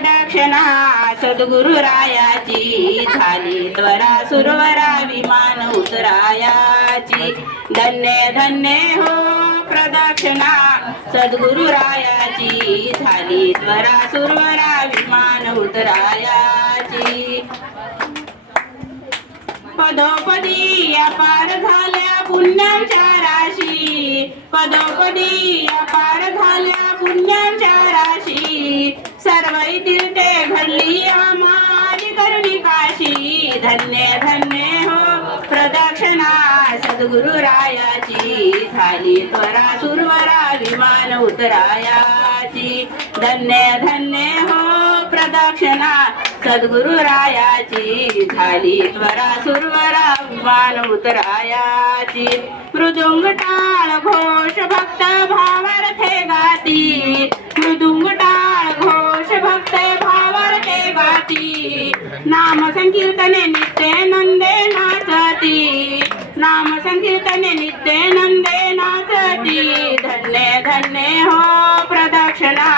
प्रदक्षिणा सद्गुरुरायाची झाली त्वरा सुरवरा विमान उतरायाची धन्य धन्य हो प्रदक्षिणा सद्गुरुरायाची झाली त्वरा सुरवरा विमान उतरायाची पदोपदी अपार झाल्या पुण्यांच्या राशी पदोपदी अपार झाल्या पुण्यांच्या राशी सर्व तीर्थे घडली आम्हारी करुणी काशी धन्य धन्य हो प्रदक्षिणा सद्गुरुरायाची झाली त्वरा सुरवरा विमान उतरायाची धन्य धन्य हो प्रदक्षिणा सद्गुरुरायाची झाली त्वरा सुरवरा विमान उतरायाची मृदुंग टाळ घोष भक्त भावार्थे गाती मृदुंग टाळ घोष भक्त भावार्थे गाती नाम संकीर्तने नित्य नंदे नाचती नाम संकीर्तने नित्य नंदे नाचती धन्य धन्य हो प्रदक्षिणा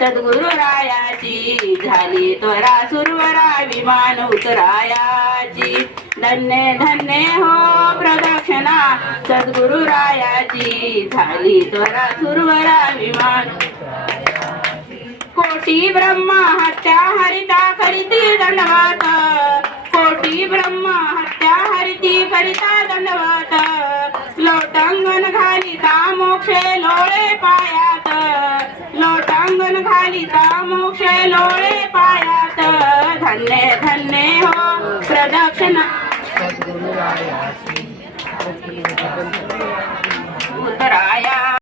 सद्गुरुरायाची झाली त्वरा सुरवरा विमान उतरायाची धन्य धन्य हो प्रदक्षिणा सद्गुरुरायाची झाली त्वरा सुरवरा विमान कोटी ब्रह्मा हत्या हरिता करीती दंडवत कोटी ब्रह्मा हत्या हरिती करिता दंडवत लोटांगण घालिता मोक्षे लोळे पायात लोटांगण घालिता मोक्षे लोळे पायात धन्य धन्य हो प्रदक्षिणा उतराया